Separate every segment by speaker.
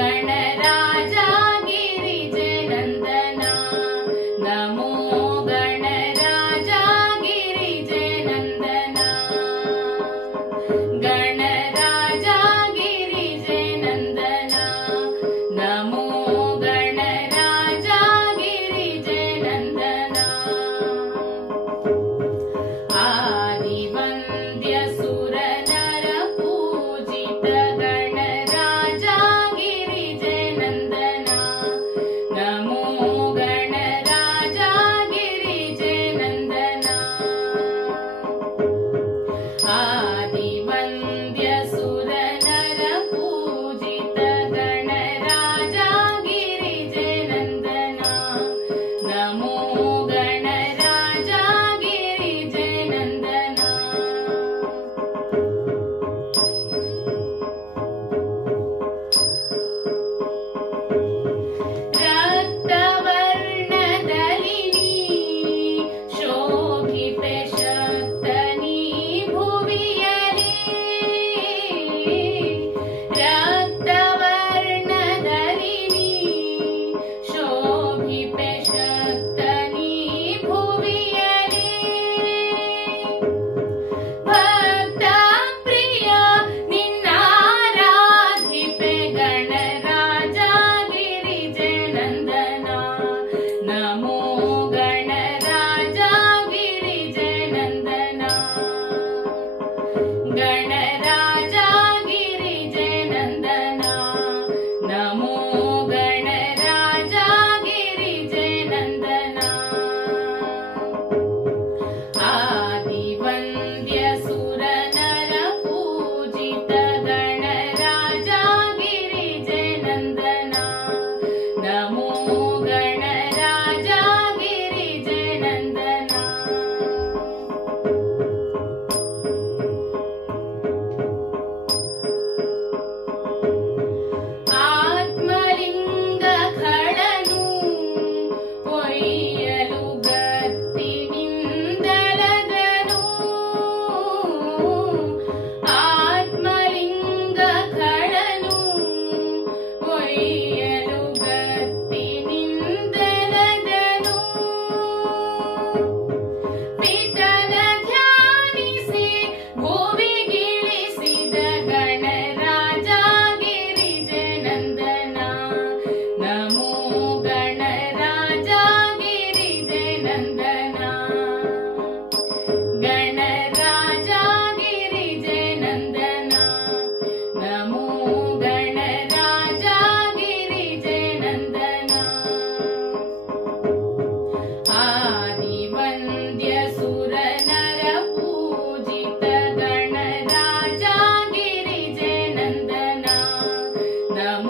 Speaker 1: Gana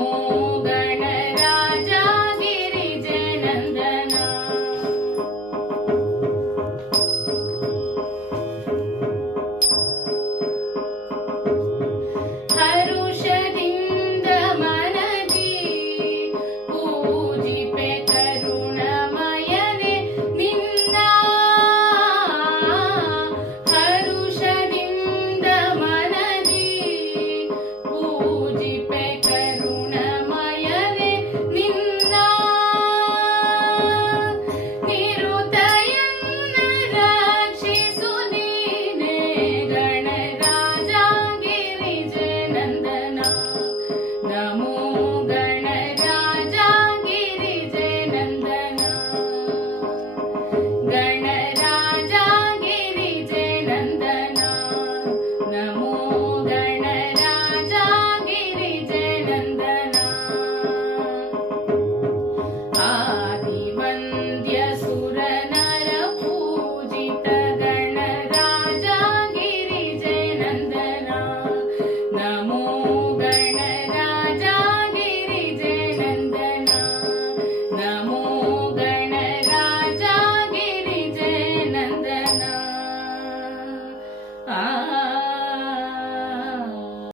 Speaker 2: more.
Speaker 3: d'amour.